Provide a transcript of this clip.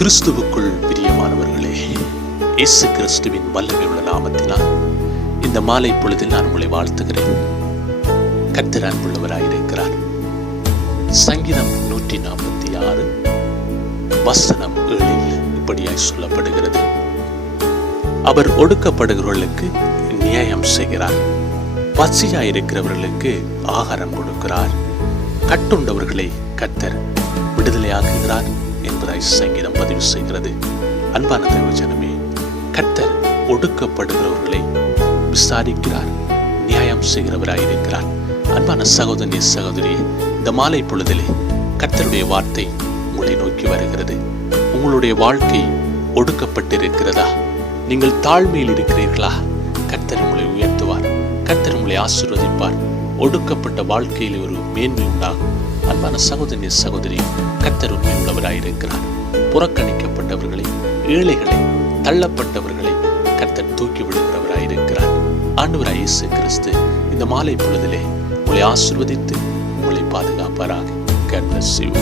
கிறிஸ்துவுக்குள் பிரியமானவர்களே, இயேசு கிறிஸ்துவின் வல்லமை உள்ள நாமத்தினால் இந்த மாலை பொழுதில் நான் உங்களை வாழ்த்துகிறேன். கர்த்தர் அன்புள்ளவராயிருக்கிறார். சங்கீதம் 146 வசனம் 7 இப்படியாய் சொல்லப்படுகிறது: அவர் ஒடுக்கப்படுகிறவர்களுக்கு நியாயம் செய்கிறார், பசியாயிருக்கிறவர்களுக்கு ஆகாரம் கொடுக்கிறார், கட்டுண்டவர்களை கர்த்தர் விடுதலையாக்குகிறார் என்பதாய் சங்கீதம் பதிவு செய்கிறது. அன்பான தேவஜனமே, கர்த்தர் ஒடுக்கப்படுகிறவர்களை விசாரிக்கிறார், நியாயம் செய்கிறவராயிருக்கிறார். அன்பான சகோதரி சகோதரியே, இந்த மாலை பொழுதிலே கர்த்தருடைய வார்த்தை உங்களை நோக்கி வருகிறது. உங்களுடைய வாழ்க்கை ஒடுக்கப்பட்டிருக்கிறதா? நீங்கள் தாழ்மையில் இருக்கிறீர்களா? கர்த்தர் உங்களை உயர்த்துவார், கர்த்தர் உங்களை ஆசீர்வதிப்பார். ஒடுக்கப்பட்ட வாழ்க்கையில் ஒரு மேன்மை உண்டாகும். அன்பான சகோதரி சகோதரி, கர்த்தர் உண்மை உள்ளவராயிருக்கிறார். புறக்கணிக்கப்பட்டவர்களை, ஏழைகளை, தள்ளப்பட்டவர்களை கர்த்தர் தூக்கி விடுகிறவராயிருக்கிறார். ஆண்டவராய் இயேசு கிறிஸ்து இந்த மாலை பொழுதிலே உங்களை ஆசீர்வதித்து உங்களை பாதுகாப்பாராக. God bless you.